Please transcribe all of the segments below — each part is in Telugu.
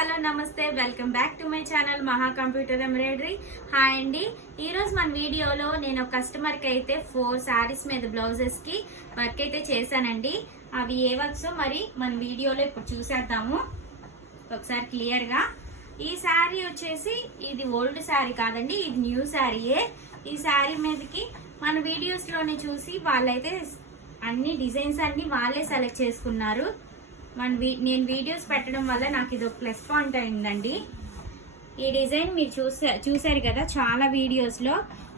హలో నమస్తే welcome back to my channel మహా కంప్యూటర్ ఎంబ్రాయిడరీ. హాయ్ అండి. ఈరోజు మన వీడియోలో నేను కస్టమర్కి అయితే 4 శారీస్ మీద బ్లౌజెస్కి వర్క్ అయితే చేశానండి. అవి ఏ వర్క్స్ మరి మన వీడియోలో ఇప్పుడు చూసేద్దాము ఒకసారి క్లియర్గా. ఈ శారీ వచ్చేసి ఇది ఓల్డ్ శారీ కాదండి, ఇది న్యూ శారీయే. ఈ శారీ మీదకి మన వీడియోస్లోనే చూసి వాళ్ళైతే అన్ని డిజైన్స్ అన్ని వాళ్ళే సెలెక్ట్ చేసుకున్నారు. నేను వీడియోస్ పెట్టడం వల్ల నాకు ఇది ఒక ప్లస్ పాయింట్ అయిందండి. ఈ డిజైన్ మీరు చూసారు కదా, చాలా వీడియోస్లో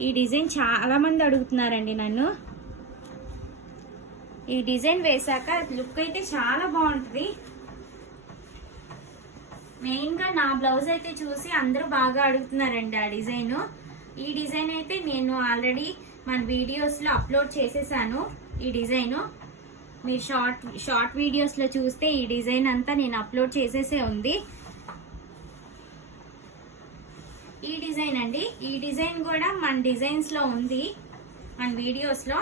ఈ డిజైన్ చాలా మంది అడుగుతున్నారండి నన్ను. ఈ డిజైన్ వేసాక లుక్ అయితే చాలా బాగుంటుంది. మెయిన్గా నా బ్లౌజ్ అయితే చూసి అందరూ బాగా అడుగుతున్నారండి ఆ డిజైన్. ఈ డిజైన్ అయితే నేను ఆల్రెడీ మన వీడియోస్లో అప్లోడ్ చేసేసాను. ఈ డిజైన్ మీరు షార్ట్ వీడియోస్లో చూస్తే ఈ డిజైన్ అంతా నేను అప్లోడ్ చేసేసే ఉంది. ఈ డిజైన్ అండి, ఈ డిజైన్ కూడా మన డిజైన్స్లో ఉంది. మన వీడియోస్లో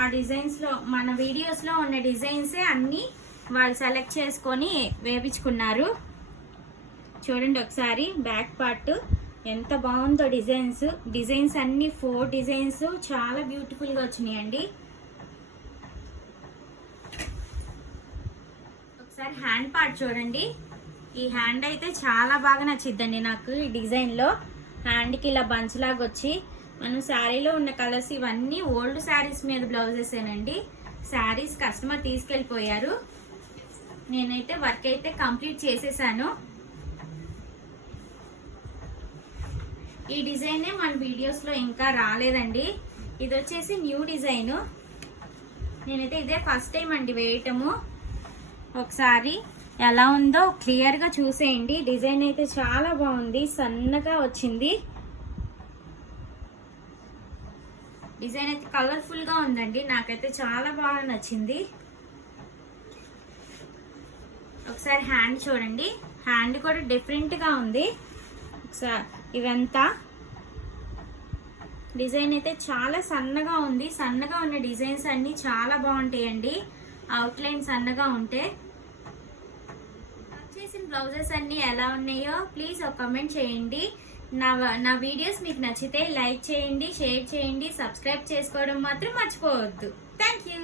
ఆ డిజైన్స్లో మన వీడియోస్లో ఉన్న డిజైన్సే అన్నీ వాళ్ళు సెలెక్ట్ చేసుకొని వేపించుకున్నారు. చూడండి ఒకసారి బ్యాక్ పార్ట్ ఎంత బాగుందో. డిజైన్స్ అన్ని 4 డిజైన్స్ చాలా బ్యూటిఫుల్గా వచ్చినాయండి. ఒకసారి హ్యాండ్ పార్ట్ చూడండి. ఈ హ్యాండ్ అయితే చాలా బాగా నచ్చిద్దండి నాకు. ఈ డిజైన్లో హ్యాండ్కి ఇలా బంచ్ లాగా వచ్చి, మనం శారీలో ఉన్న కలర్స్ ఇవన్నీ ఓల్డ్ శారీస్ మీద బ్లౌజెసేనండి. శారీస్ కస్టమర్ తీసుకెళ్ళిపోయారు. నేనైతే వర్క్ అయితే కంప్లీట్ చేసేసాను. ఈ డిజైనే మన వీడియోస్లో ఇంకా రాలేదండి. ఇది వచ్చేసి న్యూ డిజైన్. నేనైతే ఇదే ఫస్ట్ టైం అండి వేయటము. ఒకసారి ఎలా ఉందో క్లియర్గా చూసేయండి. డిజైన్ అయితే చాలా బాగుంది, సన్నగా వచ్చింది. డిజైన్ అయితే కలర్ఫుల్గా ఉందండి, నాకైతే చాలా బాగా నచ్చింది. ఒకసారి హ్యాండ్ చూడండి, హ్యాండ్ కూడా డిఫరెంట్గా ఉంది. ఒకసారి ఇవంతా డిజైన్ అయితే చాలా సన్నగా ఉంది. సన్నగా ఉన్న డిజైన్స్ అన్ని చాలా బాగుంటాయండి. అవుట్లైన్ సన్నగా ఉంటే. చేసిన బ్లౌజెస్ అన్ని ఎలా ఉన్నాయో ప్లీజ్ ఒక కామెంట్ చేయండి. నా వీడియోస్ మీకు నచ్చితే లైక్ చేయండి, షేర్ చేయండి, సబ్స్క్రైబ్ చేసుకోవడం మాత్రం మర్చిపోవద్దు. Thank you.